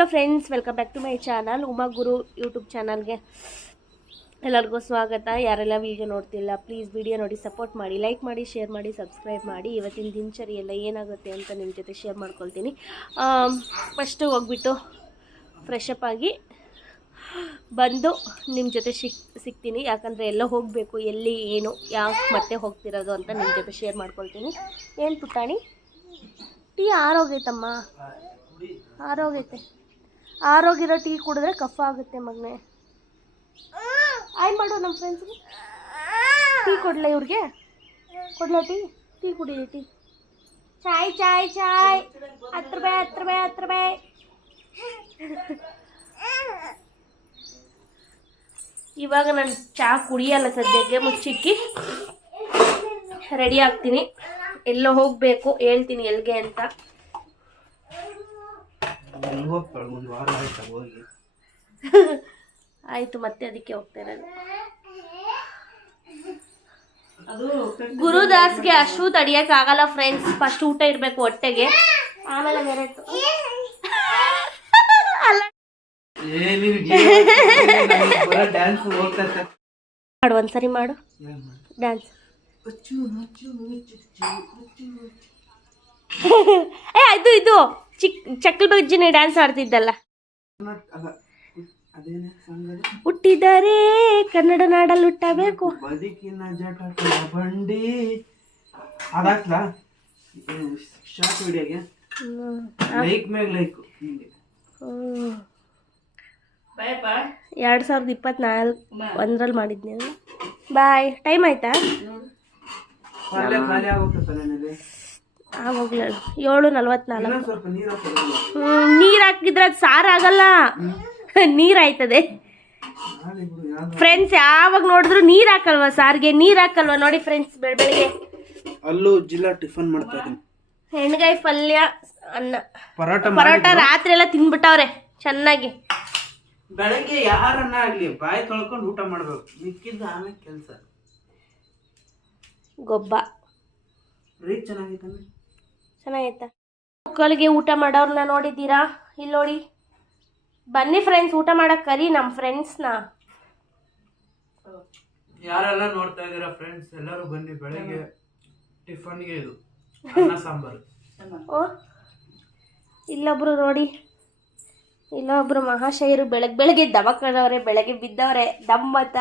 Hello friends welcome back to my channel Uma Guru YouTube ಚಾನಲ್ಗೆ ಎಲ್ಲರಿಗೂ ಸ್ವಾಗತ. ಯಾರೆಲ್ಲ ವೀಡಿಯೋ ನೋಡ್ತಿಲ್ಲ ಪ್ಲೀಸ್ ವಿಡಿಯೋ ನೋಡಿ ಸಪೋರ್ಟ್ ಮಾಡಿ ಲೈಕ್ ಮಾಡಿ ಶೇರ್ ಮಾಡಿ ಸಬ್ಸ್ಕ್ರೈಬ್ ಮಾಡಿ. ಇವತ್ತಿನ ದಿನಚರಿ ಎಲ್ಲ ಏನಾಗುತ್ತೆ ಅಂತ ನಿಮ್ಮ ಜೊತೆ ಶೇರ್ ಮಾಡ್ಕೊಳ್ತೀನಿ. ಫಸ್ಟು ಹೋಗ್ಬಿಟ್ಟು ಫ್ರೆಶ್ ಅಪ್ ಆಗಿ ಬಂದು ನಿಮ್ಮ ಜೊತೆ ಸಿಕ್, ಸಿಗ್ತೀನಿ. ಯಾಕಂದರೆ ಎಲ್ಲ ಹೋಗಬೇಕು, ಎಲ್ಲಿ, ಏನು, ಯಾಕೆ ಮತ್ತೆ ಹೋಗ್ತಿರೋದು ಅಂತ ನಿಮ್ಮ ಜೊತೆ ಶೇರ್ ಮಾಡ್ಕೊಳ್ತೀನಿ. ಏನು ಪುಟಾಣಿ? ಟೀ ಆರೋಗೈತಮ್ಮ ಆರೋಗೈತೆ ಆರೋಗಿರೋ ಟೀ ಕುಡಿದ್ರೆ ಕಫ ಆಗುತ್ತೆ ಮಗನೇ. ಆಯ್ ಮಾಡು ನಮ್ಮ ಫ್ರೆಂಡ್ಸ್ಗೆ ಟೀ ಕೊಡ್ಲ ಇವ್ರಿಗೆ? ಕೊಡ್ಲ ಟೀ? ಟೀ ಕುಡೀರಿ ಟೀ. ಚಾಯ್ ಚಾಯ್ ಚಾಯ್. ಹತ್ತು ರೂಪಾಯಿ ಹತ್ತು ರೂಪಾಯಿ ಹತ್ತು ರೂಪಾಯಿ ಇವಾಗ ನಾನು ಚಹಾ ಕುಡಿಯಲ್ಲ ಸದ್ಯಕ್ಕೆ ಮುಚ್ಚಿಕ್ಕಿ. ರೆಡಿ ಆಗ್ತೀನಿ. ಎಲ್ಲೋ ಹೋಗಬೇಕು, ಹೇಳ್ತೀನಿ ಎಲ್ಲಿಗೆ ಅಂತ. ಎಲ್ಲಿ ಹೋಗ್ತಾಳೆ ಒಂದು ವಾರ ಆಯ್ತಾ ಹೋಗಿ. ಆಯಿತು ಮತ್ತೆ ಅದಕ್ಕೆ ಹೋಗ್ತಾ ಇರೋದು ಗುರುದಾಸ್ಗೆ ಅಷ್ಟು ತಡಿಯಕ್ ಆಗಲ್ಲ ಫ್ರೆಂಡ್ಸ್ ಫಸ್ಟ್ ಊಟ ಇರ್ಬೇಕು ಹೊಟ್ಟೆಗೆ. ಆಮೇಲೆ ಬೇರೆ ನೀನು ಮಾಡು ಒಂದ್ಸರಿ ಮಾಡು? ಡ್ಯಾನ್ಸ್. ಏ ಇದು ಇದು. ಚಿಕ್ ಚಕ್ಕಲ್ ಬಜ್ಜಿನ ಡ್ಯಾನ್ಸ್ ಆಡ್ತಿದ್ದಲ್ಲ. ಹುಟ್ಟಿದರೆ ಕನ್ನಡ ನಾಡಲ್ಲಿ ಹುಟ್ಟಬೇಕು. ಬದುಕಿನ ಜಟಕಲ ಬಂಡಿ. ಅದಾಕ್ಲಾ ಶಾರ್ಟ್ ವಿಡಿಯೋಗೆ? ಲೈಕ್ ಲೈಕ್ ಎರಡು ಸಾವಿರದ ಇಪ್ಪತ್ನಾಲ್ಕು ಒಂದರಲ್ಲಿ ಮಾಡಿದ್ನಿ ಬಾಯ್. ಟೈಮ್ ಆಯ್ತಾ? ಆಗೋಗ್ಲ ಏಳು ನಲ್ವತ್ನಾಲ್ಕು. ನೀರು ಹಾಕಿದ್ರೆ ಅದು ಸಾರು ಆಗಲ್ಲ. ನೀರ್ ಆಯ್ತದೆ. ಫ್ರೆಂಡ್ಸ್ ಯಾವಾಗ ನೋಡಿದ್ರು ನೀರ್ ಹಾಕಲ್ವಾ ಸಾರ್ಗೆ? ನೀರ್ ಹಾಕಲ್ವಾ? ನೋಡಿ ಫ್ರೆಂಡ್ಸ್ ಬೆಳಬೆಳಿಗ್ಗೆ ಅಲ್ಲೂ ಜಿಲ್ಲಾ ಟಿಫನ್ ಮಾಡ್ತಾ ಇದ್ದೀನಿ. ಹೆಣ್ಗಾಯಿ ಪಲ್ಯ ಅನ್ನ. ಪರೋಟ ಪರೋಟ ರಾತ್ರಿ ಎಲ್ಲ ತಿನ್ಬಿಟ್ಟವ್ರೆ ಚೆನ್ನಾಗಿ. ಬೆಳಗ್ಗೆ ಯಾರನ್ನ ಆಗ್ಲಿ ಬಾಯಿ ತೊಳ್ಕೊಂಡು ಊಟ ಮಾಡ್ಬೇಕು. ಮಿಕ್ಕಿದ್ದು ಆಮೇಲೆ ಕೆಲಸ. ಗೊಬ್ಬ. ರೀ ಚೆನ್ನಾಗೈತೆ ಚೆನ್ನಾಗೈತಾ. ಮಕ್ಕಳಿಗೆ ಊಟ ಮಾಡೋರ್ನ ನೋಡಿದ್ದೀರಾ? ಇಲ್ಲಿ ನೋಡಿ. ಬನ್ನಿ ಫ್ರೆಂಡ್ಸ್ ಊಟ ಮಾಡಕ್ ಕರಿ ನಮ್ಮ ಫ್ರೆಂಡ್ಸ್ನ ಯಾರೆಲ್ಲ ನೋಡ್ತಾ ಇದ್ದೀರಾ ಫ್ರೆಂಡ್ಸ್ ಎಲ್ಲರೂ ಬನ್ನಿ ಬೆಳಗ್ಗೆ ಟಿಫನ್ಗೆ ಇದು ಅನ್ನ ಸಾಂಬಾರು. ಓ ಇಲ್ಲೊಬ್ರು ನೋಡಿ. ಇಲ್ಲೊಬ್ರು ಮಹಾಶಯರು ಬೆಳಗ್ಗೆ ಬೆಳಗ್ಗೆ ದವಾಖಾನವ್ರೆ ಬೆಳಗ್ಗೆ ಬಿದ್ದವ್ರೆ ದಮ್ಮತ.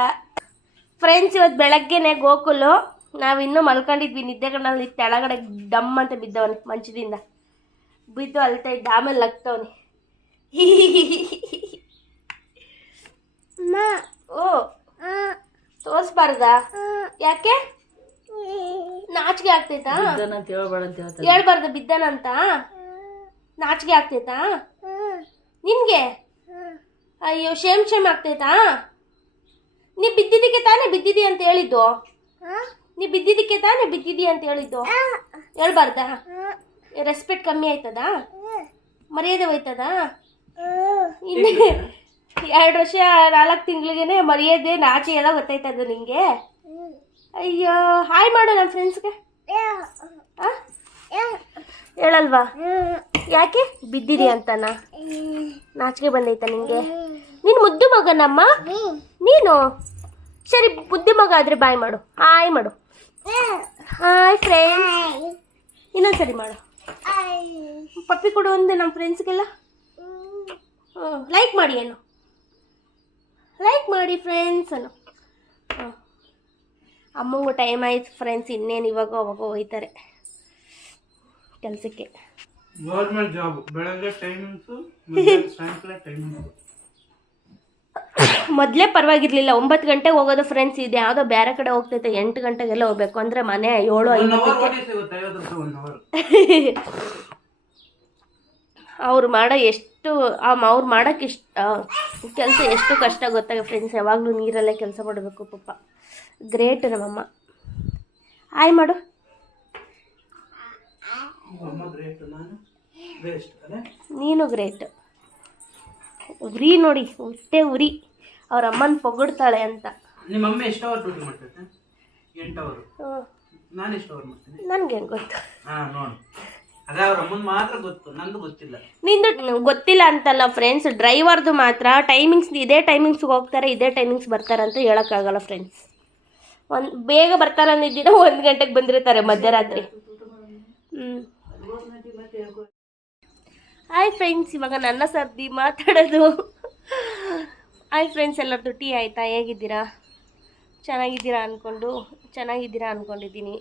ಫ್ರೆಂಡ್ಸ್ ಇವತ್ತು ಬೆಳಗ್ಗೆನೆ ಗೋಕುಲು. ನಾವಿನ್ನೂ ಮಲ್ಕೊಂಡಿದ್ವಿ. ನಿದ್ದೆ ಕಣ್ಣಲ್ಲಿ ಕೆಳಗಡೆ ಡಮ್ ಅಂತ ಬಿದ್ದವನೆ ಮಂಚದಿಂದ. ಬಿದ್ದು ಅಲ್ತಾ ಇದ್ದ. ಆಮೇಲೆ ಲಗ್ತವನೆ ಓ. ತೋರಿಸ್ಬಾರ್ದಾ? ಯಾಕೆ? ನಾಚಿಗೆ ಆಗ್ತೈತಾ? ಹೇಳ್ಬಾರ್ದ. ಬಿದ್ದನಂತ ನಾಚಿಗೆ ಆಗ್ತೈತಾ? ನಿನ್ಗೆ? ಅಯ್ಯೋ ಶೇಮ್ ಶೇಮ್ ಆಗ್ತೈತಾ? ನೀ ಬಿದ್ದಿದ್ದಕ್ಕೆ ತಾನೇ ಬಿದ್ದಿದಿ ಅಂತ ಹೇಳಿದ್ದು? ನೀ ಬಿದ್ದಿದ್ದಕ್ಕೆ ತಾನೇ ಬಿದ್ದಿದಿ ಅಂತ ಹೇಳಿದ್ದು? ಹೇಳ್ಬಾರ್ದಾ? ರೆಸ್ಪೆಕ್ಟ್ ಕಮ್ಮಿ ಆಯ್ತದಾ? ಮರ್ಯಾದೆ ಹೋಯ್ತದ? ಇನ್ನು ಎರಡು ವರ್ಷ ನಾಲ್ಕು ತಿಂಗಳಿಗೇನೆ ಮರ್ಯಾದೆ ನಾಚೆ ಎಲ್ಲ ಗೊತ್ತಾಯ್ತದ ನಿಂಗೆ? ಅಯ್ಯೋ ಹಾಯ್ ಮಾಡು ನಮ್ಮ ಫ್ರೆಂಡ್ಸ್ಗೆ ಹೇಳಲ್ವಾ? ಯಾಕೆ? ಬಿದ್ದಿರಿ ಅಂತನ? ನಾಚಿಕೆ ಬಂದೈತ ನಿಂಗೆ? ನೀನು ಮುದ್ದು ಮಗನಮ್ಮ? ನೀನು? ಸರಿ ಬುದ್ಧಿ ಮಗ ಆದ್ರೆ ಬಾಯ್ ಮಾಡು. ಹಾಯ್ ಮಾಡು. ಹಾಯ್ ಫ್ರೆಂಡ್ಸ್ ಇನ್ನೊಂದ್ಸರಿ ಮಾಡು. ಪಪ್ಪಿ ಕೊಡು ಒಂದು ನಮ್ಮ ಫ್ರೆಂಡ್ಸ್ಗೆಲ್ಲ ಲೈಕ್ ಮಾಡಿ ಏನು? ಲೈಕ್ ಮಾಡಿ ಫ್ರೆಂಡ್ಸ್ ಅನ್ನು. ಹ್ಞೂ ಅಮ್ಮಂಗೂ ಟೈಮ್ ಆಯ್ತು ಫ್ರೆಂಡ್ಸ್ ಇನ್ನೇನು ಇವಾಗ ಅವಾಗ ಹೋಯ್ತಾರೆ. ಕೆಲಸಕ್ಕೆ. ಗೌರ್ಮೆಂಟ್ ಜಾಬ್ ಬೆಳಗ್ಗೆ ಟೈಮಿಂಗ್ಸು ಸಾಯಂಕಾಲ ಟೈಮಿಂಗ್ಸು ಮೊದಲೇ ಪರವಾಗಿರ್ಲಿಲ್ಲ. ಒಂಬತ್ತು ಗಂಟೆಗೆ ಹೋಗೋದು ಫ್ರೆಂಡ್ಸ್ ಇದೆ. ಯಾವುದೋ ಬೇರೆ ಕಡೆ ಹೋಗ್ತೈತೆ. ಎಂಟು ಗಂಟೆಗೆಲ್ಲ ಹೋಗ್ಬೇಕು. ಅಂದರೆ ಮನೆ ಏಳು ಒನ್ ಐವತ್ತು ಅವರ್ ಮಾಡೋ ಎಷ್ಟು ಅವ್ರು ಮಾಡೋಕ್ಕೆ ಇಷ್ಟ ಕೆಲಸ ಎಷ್ಟು ಕಷ್ಟ ಗೊತ್ತಾಗ ಫ್ರೆಂಡ್ಸ್ ಯಾವಾಗಲೂ ನೀರಲ್ಲೇ ಕೆಲಸ ಮಾಡಬೇಕು ಪಾಪ. ಗ್ರೇಟ್ ನಮ್ಮಮ್ಮ. ಆಯ್ ಮಾಡು. ನೀನು ಗ್ರೇಟ್ ಉರಿ ನೋಡಿ ಹೊಟ್ಟೆ ಉರಿ. ಅವ್ರ ಅಮ್ಮನ ಪೊಗಡ್ತಾಳೆ ಅಂತ. ನಿಮ್ಮ ಅಮ್ಮ ಎಷ್ಟು ಅವರ್ ಡ್ಯೂಟಿ ಮಾಡ್ತೈತೆ? ಎಂಟು ಅವರು ನಾನು ಎಷ್ಟು ಅವರ್ ಮಾಡ್ತೀನಿ? ನನಗೆ ಗೊತ್ತು? ಹಾಂ ನೋಡು. ಅದೇ ಅವ್ರ ಅಮ್ಮನ್ ಮಾತ್ರ ಗೊತ್ತು ನಂದು ಗೊತ್ತಿಲ್ಲ. ನಿಂದು ಗೊತ್ತಿಲ್ಲ ಅಂತಲ್ಲ ಫ್ರೆಂಡ್ಸ್ ಡ್ರೈವರ್ದು ಮಾತ್ರ ಟೈಮಿಂಗ್ಸ್ ಇದೇ ಟೈಮಿಂಗ್ಸ್ಗೆ ಹೋಗ್ತಾರೆ ಇದೇ ಟೈಮಿಂಗ್ಸ್ ಬರ್ತಾರೆ ಅಂತ ಹೇಳೋಕ್ಕಾಗಲ್ಲ ಫ್ರೆಂಡ್ಸ್ ಒಂದು ಬೇಗ ಬರ್ತಾರೆ ಅಂದಿದ್ದೀರ ಒಂದು ಗಂಟೆಗೆ ಬಂದಿರ್ತಾರೆ ಮಧ್ಯರಾತ್ರಿ. ಹ್ಞೂ ಹಾಯ್ ಫ್ರೆಂಡ್ಸ್ ಇವಾಗ ನನ್ನ ಸರ್ದಿ ಮಾತಾಡೋದು. ಹಾಯ್ ಫ್ರೆಂಡ್ಸ್ ಎಲ್ಲರದ್ದು ಟೀ ಆಯಿತಾ? ಹೇಗಿದ್ದೀರಾ? ಚೆನ್ನಾಗಿದ್ದೀರಾ ಅಂದ್ಕೊಂಡು ಚೆನ್ನಾಗಿದ್ದೀರಾ ಅಂದ್ಕೊಂಡಿದ್ದೀನಿ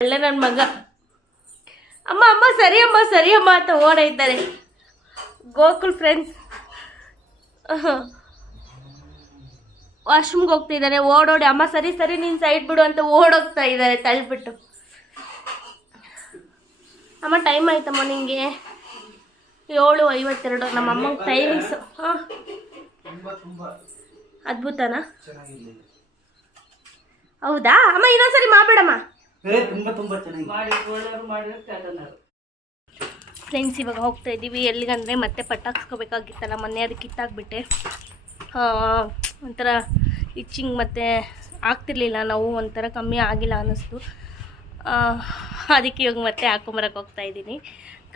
ಒಳ್ಳೆ ನನ್ನ ಮಗ. ಅಮ್ಮ ಅಮ್ಮ ಸರಿ ಅಮ್ಮ ಸರಿ ಅಮ್ಮ ಅಂತ ಓಡೈತಾರೆ ಗೋಕುಲ್ ಫ್ರೆಂಡ್ಸ್ ವಾಶ್ರೂಮ್ಗೆ ಹೋಗ್ತಾ ಇದ್ದಾರೆ ಓಡೋಡಿ. ಅಮ್ಮ, ಸರಿ ಸರಿ, ನೀನು ಸೈಡ್ ಬಿಡು ಅಂತ ಓಡೋಗ್ತಾ ಇದ್ದಾರೆ ತಳ್ಳಿಬಿಟ್ಟು ಅಮ್ಮ ಟೈಮ್ ಆಯ್ತಮ್ಮ ನಿಂಗೆ? ಏಳು ಐವತ್ತೆರಡು. ನಮ್ಮ ಅಮ್ಮ ಟೈಮಿಂಗ್ಸ್ ಹಾಂ. ತುಂಬಾ ತುಂಬಾ ಅದ್ಭುತನಾ. ಹೌದಾ? ಅಮ್ಮ ಇನ್ನೊಂದ್ಸರಿ ಮಾಡಬೇಡಮ್ಮ. ಫ್ರೆಂಡ್ಸ್ ಇವಾಗ ಹೋಗ್ತಾ ಇದ್ದೀವಿ. ಎಲ್ಲಿಗಂದರೆ ಮತ್ತೆ ಪಟ್ಟಾಕ್ಸ್ಕೋಬೇಕಾಗಿತ್ತಲ್ಲ ಮೊನ್ನೆ ಅದಕ್ಕೆ ಕಿತ್ತಾಕ್ಬಿಟ್ಟೆ ಒಂಥರ ಇಚ್ಚಿಂಗ್ ಮತ್ತೆ ಆಗ್ತಿರ್ಲಿಲ್ಲ. ನಾವು ಒಂಥರ ಕಮ್ಮಿ ಆಗಿಲ್ಲ ಅನ್ನಿಸ್ತು. ಆ, ಅದಕ್ಕೆ ಇವಾಗ ಮತ್ತೆ ಹಾಕೊಂಬರಕ್ಕೆ ಹೋಗ್ತಾ ಇದ್ದೀನಿ.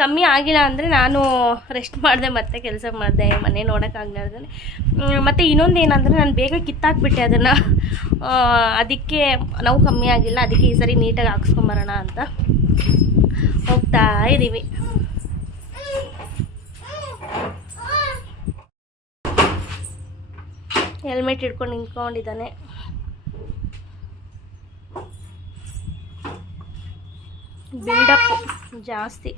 ಕಮ್ಮಿ ಆಗಿಲ್ಲ ಅಂದರೆ ನಾನು ರೆಸ್ಟ್ ಮಾಡಿದೆ, ಮತ್ತೆ ಕೆಲಸ ಮಾಡಿದೆ, ಮನೆ ನೋಡೋಕ್ಕಾಗಲಾರ್ದೆ ಮತ್ತು ಇನ್ನೊಂದು ಏನಂದರೆ ನಾನು ಬೇಗ ಕಿತ್ತಾಕ್ಬಿಟ್ಟೆ ಅದನ್ನು. ಅದಕ್ಕೆ ನಾವು ಕಮ್ಮಿ ಆಗಿಲ್ಲ, ಅದಕ್ಕೆ ಈ ಸರಿ ನೀಟಾಗಿ ಹಾಕ್ಸ್ಕೊಂಬರೋಣ ಅಂತ ಹೋಗ್ತಾ ಇದ್ದೀವಿ ಹೆಲ್ಮೆಟ್ ಹಿಡ್ಕೊಂಡು ನಿಂತ್ಕೊಂಡಿದ್ದಾನೆ. ಬಿಲ್ಡಪ್ ಜಾಸ್ತಿ.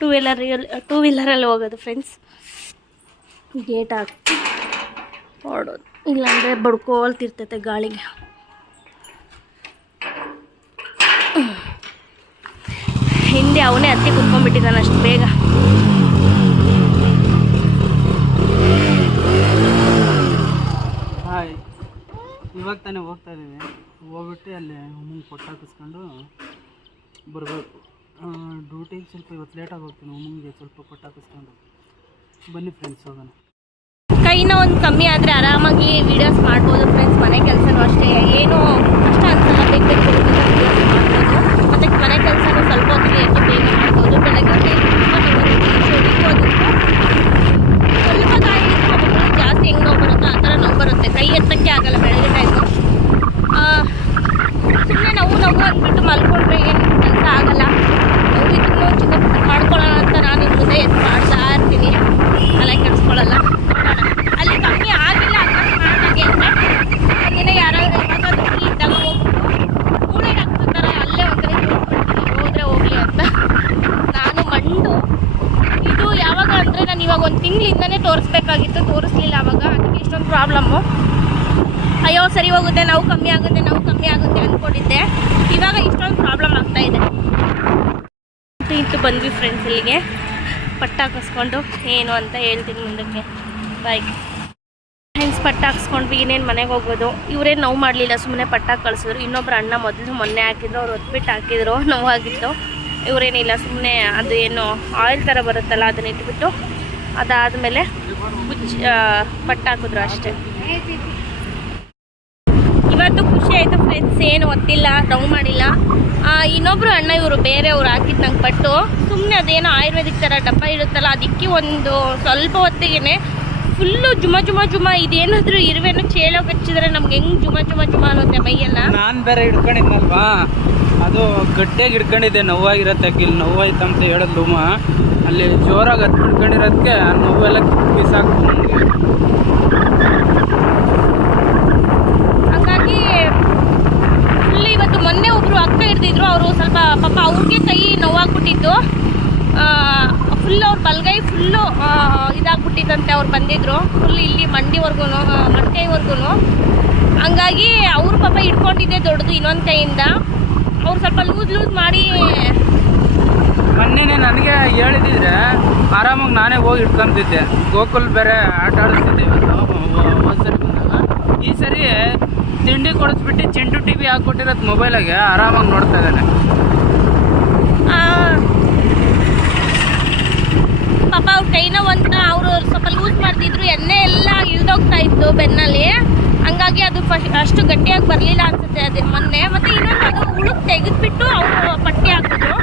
ಟೂ ವೀಲರ್ ಟೂ ವೀಲರಲ್ಲಿ ಹೋಗೋದು ಫ್ರೆಂಡ್ಸ್ ಗೇಟ್ ಹಾಕಿ. ಓಡೋದು ಇಲ್ಲಾಂದರೆ ಬಡ್ಕೋಲ್ತಿರ್ತೈತೆ ಗಾಳಿಗೆ. ಹಿಂದೆ ಅವನೇ ಹತ್ತಿ ಕುತ್ಕೊಂಡ್ಬಿಟ್ಟಿದ್ದಾನೆ ಅಷ್ಟು ಬೇಗ. ಹಾಯ್ ಇವಾಗ ತಾನೇ ಹೋಗ್ತಾ ಇದ್ದೀವಿ. ಹೋಗ್ಬಿಟ್ಟು ಅಲ್ಲಿ ಅಮ್ಮಂಗೆ ಕೊಟ್ಟಾಕಿಸ್ಕೊಂಡು ಬರಬೇಕು ಡ್ಯೂಟಿಗೆ ಸ್ವಲ್ಪ ಇವತ್ತು ಲೇಟಾಗಿ ಹೋಗ್ತೀನಿ. ಅಮ್ಮಂಗೆ ಸ್ವಲ್ಪ ಪಟ್ಟ ಹಾಕಿಸ್ಕೊಂಡು ಬನ್ನಿ ಫ್ರೆಂಡ್ಸ್ ಹೋಗೋಣ. ಕೈನ ಒಂದು ಕಮ್ಮಿ ಆದರೆ ಆರಾಮಾಗಿ ವೀಡಿಯೋಸ್ ಮಾಡ್ಬೋದು ಫ್ರೆಂಡ್ಸ್ ಮನೆ ಕೆಲಸನೂ ಅಷ್ಟೇ ಏನು ಕಷ್ಟ ಅನ್ಸಲ್ಲ ಬೇಗ ಬೇಗ videos ಮಾಡ್ಬೋದು ಮತ್ತು ಮನೆ ಕೆಲಸನೂ ಸ್ವಲ್ಪ ಹೊತ್ತಿಗೆ ಎದ್ದು ಬೇಗ ಮಾಡ್ಬೋದು ಬೆಳಗ್ಗೆ ಹೊತ್ತು ತುಂಬ ನೋವು ಸ್ವಲ್ಪ ಗಾಳಿ ಇದ್ರೆ ನಮಗೆ ಜಾಸ್ತಿ ಹೆಂಗೆ ನೋವು ಬರುತ್ತೋ ಆ ಥರ ನೋವು ಬರುತ್ತೆ ಕೈ ಎತ್ತಕ್ಕೆ ಆಗಲ್ಲ ಬೆಳಗ್ಗೆ ಟೈಮು ಸುಮ್ಮನೆ ನೋವು ನೋವು ಅಂದ್ಬಿಟ್ಟು ಮಲ್ಕೊಂಡ್ರೆ ಏನು ಕೆಲಸ ಆಗಲ್ಲ ನೋವಿದ್ರು ಚಿಕ್ಕ ಪುಟ್ಟ ಮಾಡ್ಕೊಳ್ಳೋಣ ಅಂತ ನಾನು ಇನ್ನು ಮುಂದೆ ಎದ್ದು ಮಾಡ್ತಾ ಇರ್ತೀನಿ ತಲೆ ಕೆಡಿಸ್ಕೊಳ್ಳಲ್ಲ ನೋಡೋಣ ಅಲ್ಲಿ ಕಮ್ಮಿ ಆಗಿಲ್ಲ ಅಕಸ್ಮಾತಾಗಿ ಅಂದರೆ ಒಂದಿನ ಯಾರಾದ್ರೂ ಯಾವಾಗಾದ್ರೂ ಫ್ರೀ ಇದ್ದಾಗ ಹೋಗ್ಬಿಟ್ಟು ಮೂಳೆಗೆ ಹಾಕ್ತಿರ್ತಾರೆ ಅಲ್ಲೇ ಒಂದ್ಸರಿ ತೋರಿಸ್ಬಿಡ್ತೀನಿ ಹೋದ್ರೆ ಹೋಗ್ಲಿ ಅಂತ ನಾನು ಮಂಡು ಇದು ಯಾವಾಗ ಅಂದರೆ ನಾನು ಇವಾಗ ಒಂದು ತಿಂಗಳಿಂದನೇ ತೋರಿಸ್ಲಿಲ್ಲ ಅವಾಗ. ಅದಕ್ಕೆ ಇಷ್ಟೊಂದು ಪ್ರಾಬ್ಲಮ್ಮು. ಅಯ್ಯೋ, ಸರಿ ಹೋಗುತ್ತೆ, ನಾವು ಕಮ್ಮಿ ಆಗುತ್ತೆ, ನಾವು ಕಮ್ಮಿ ಆಗುತ್ತೆ ಅಂದ್ಕೊಂಡಿದ್ದೆ ಇವಾಗ ಇಷ್ಟೊಂದು ಪ್ರಾಬ್ಲಮ್ ಆಗ್ತಾ ಇದೆ. ಇಂತೂ ಬಂದ್ವಿ ಫ್ರೆಂಡ್ಸ್ ಇಲ್ಲಿಗೆ. ಪಟ್ಟ ಹಾಕಿಸ್ಕೊಂಡು, ಏನು ಅಂತ ಹೇಳ್ತೀನಿ ಮುಂದಕ್ಕೆ. ಬಾಯ್ ಫ್ರೆಂಡ್ಸ್ ಪಟ್ಟ ಹಾಕ್ಸ್ಕೊಂಡ್ವಿ, ಇನ್ನೇನು ಮನೆಗೆ ಹೋಗೋದು ಇವರೇನು ನೋವು ಮಾಡಲಿಲ್ಲ ಸುಮ್ಮನೆ ಪಟ್ಟ ಕಳಿಸಿದ್ರು. ಇನ್ನೊಬ್ರು ಅಣ್ಣ ಮೊದಲು ಮೊನ್ನೆ ಹಾಕಿದ್ರು, ಅವ್ರು ಒತ್ಬಿಟ್ಟು ಹಾಕಿದ್ರು ನೋವಾಗಿತ್ತು ಇವರೇನಿಲ್ಲ ಸುಮ್ಮನೆ ಅದು ಏನು ಆಯಿಲ್ ಥರ ಬರುತ್ತಲ್ಲ, ಅದನ್ನ ಇಟ್ಬಿಟ್ಟು ಅದಾದಮೇಲೆ ಮುಚ್ಚ ಪಟ್ಟ ಹಾಕಿದ್ರು ಅಷ್ಟೇ. ಇವತ್ತು ಖುಷಿ ಆಯ್ತು ಫ್ರೆಂಡ್ಸ್ ಏನು ಒತ್ತಿಲ್ಲ ಡೌ ಮಾಡಿಲ್ಲ. ಇನ್ನೊಬ್ರು ಅಣ್ಣ ಇವರು ಬೇರೆಯವ್ರು ಹಾಕಿದ್ ನಂಗೆ ಪಟ್ಟು. ಸುಮ್ಮನೆ ಅದೇನೋ ಆಯುರ್ವೇದಿಕ್ ಥರ ಡಬ್ಬ ಇರುತ್ತಲ್ಲ, ಅದಕ್ಕೆ ಒಂದು ಸ್ವಲ್ಪ ಹೊತ್ತಿಗೆ ಫುಲ್ಲು ಜುಮ ಜುಮ ಜುಮ ಇದೇನಾದ್ರೂ ಇರುವೆನೋ ಚೇಳೋಕೆ ಹಚ್ಚಿದ್ರೆ ನಮ್ಗೆ ಹೆಂಗ್ ಜುಮ ಜುಮ ಜುಮ ಅನ್ನುತ್ತೆ ಮೈಯೆಲ್ಲ. ನಾನು ಬೇರೆ ಹಿಡ್ಕೊಂಡಿದ್ನಲ್ವಾ? ಅದು ಗಟ್ಟಿಯಾಗಿ ಹಿಡ್ಕೊಂಡಿದೆ ನೋವಾಗಿರತ್ತೆ ಇಲ್ಲಿ ನೋವಾಯ್ತು ಅಂತ ಹೇಳಿದ್ಲು ಲೂಮ. ಅಲ್ಲಿ ಜೋರಾಗಿ ಹತ್ತು ಹಿಡ್ಕೊಂಡಿರೋದಕ್ಕೆ ಆ ನೋವೆಲ್ಲ ಪೀಸ್ ನನಗೆ ಹಂಗಾಗಿ ಫುಲ್ ಇವತ್ತು ಮೊನ್ನೆ ಒಬ್ರು ಅಕ್ಕ ಹಿಡ್ದಿದ್ರು, ಅವರು ಸ್ವಲ್ಪ ಪಾಪ ಅವ್ರಿಗೆ ಕೈ ನೋವಾಗ್ಬಿಟ್ಟಿತ್ತು. ಫುಲ್ ಅವ್ರ ಬಲಗೈ ಫುಲ್ಲು ಇದಾಗ್ಬಿಟ್ಟಿತ್ತಂತೆ ಅವ್ರು ಬಂದಿದ್ರು. ಫುಲ್ ಇಲ್ಲಿ ಮಂಡಿವರ್ಗು ಮಂಟೆವರ್ಗು ಹಂಗಾಗಿ ಅವ್ರ ಪಾಪ ಹಿಡ್ಕೊಂಡಿದ್ದೆ ದೊಡ್ಡದು ಇನ್ನೊಂದು ಕೈಯಿಂದ. ಲೂಸ್ ಲೂಸ್ ಮಾಡಿ. ಮೊನ್ನೆನೆ ನನಗೆ ಹೇಳಿದ್ರೆ ಆರಾಮಾಗಿ ನಾನೇ ಹೋಗಿ ಇಟ್ಕೊಂತಿದ್ದೆ ಗೋಕುಲ್ ಬೇರೆ ಆಟ ಆಡಿಸ್ತಿದ್ದೆ ಇವತ್ತು. ಬಂದಾಗ ಈ ಸರಿ ತಿಂಡಿ ಕೊಡಿಸ್ಬಿಟ್ಟು ಚೆಂಡು ಟಿ ವಿ ಹಾಕ್ಕೊಟ್ಟಿರೋದು ಮೊಬೈಲಾಗೆ ಆರಾಮಾಗಿ ನೋಡ್ತಾ ಇದ್ದಾನೆ. ಪಾಪ ಅವ್ರ ಕೈನ ಒಂದು ಅವರು ಸ್ವಲ್ಪ ಲೂಸ್ ಮಾಡ್ತಿದ್ರು ಎಣ್ಣೆ ಎಲ್ಲ ಇಳ್ದೋಗ್ತಾ ಇತ್ತು ಬೆನ್ನಲ್ಲಿ. ಹಂಗಾಗಿ ಅದು ಅಷ್ಟು ಗಟ್ಟಿಯಾಗಿ ಬರಲಿಲ್ಲ ಅನ್ಸುತ್ತೆ ಅದೇ ಮೊನ್ನೆ. ಮತ್ತೆ ಇನ್ನೊಂದು ಅದು ಉಳುಕ್ ತೆಗೆದ್ಬಿಟ್ಟು ಅವರು ಪಟ್ಟಿ ಹಾಕಿದ್ರು.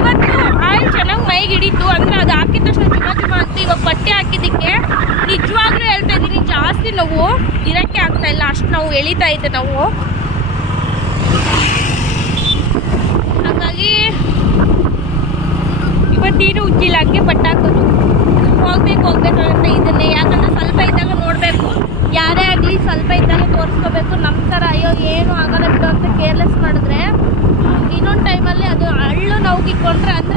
ಇವತ್ತು ಆಯಿಲ್ ಚೆನ್ನಾಗಿ ಮೈಗೆ ಹಿಡಿತು ಅಂದ್ರೆ ಅದು ಹಾಕಿದ ತಕ್ಷಣ ಜುಮ ಜುಮ ಅಂತ ಇವಾಗ ಪಟ್ಟಿ ಹಾಕಿದ್ದಕ್ಕೆ ನಿಜವಾಗ್ಲೂ ಹೇಳ್ತಾ ಇದ್ದೀನಿ, ಜಾಸ್ತಿ ನೋವು ಇರಕ್ಕೆ ಆಗ್ತಾ ಇಲ್ಲ. ಅಷ್ಟು ನಾವು ಎಳಿತಾ ಇದ್ದೆ ನಾವು. ಹಾಗಾಗಿ ಇವತ್ತೇನು ಉಜ್ಜಿಲ್ಲ ಹಂಗೆ ಪಟ್ಟಾಕೋದು ಹೋಗ್ಬೇಕು ಅಂತ ಇದನ್ನೇ. ಯಾಕಂದ್ರೆ ಸ್ವಲ್ಪ ಇದ್ದಾಗ ನೋಡಬೇಕು. ಯಾರೇ ಆಗಲಿ ಸ್ವಲ್ಪ ಇದ್ದಾಗ ತೋರಿಸ್ಕೋಬೇಕು. ನಮ್ಮ ಥರ, ಅಯ್ಯೋ, ಏನು ಆಗಲ್ಲ ಬಿಡು ಅಂತ ಕೇರ್ಲೆಸ್ ಮಾಡಿದ್ರೆ, ಇನ್ನೊಂದು ಟೈಮಲ್ಲಿ ಅದು ಹಳ್ಳು ನೌಗಿಕೊಂಡ್ರೆ ಅಂದರೆ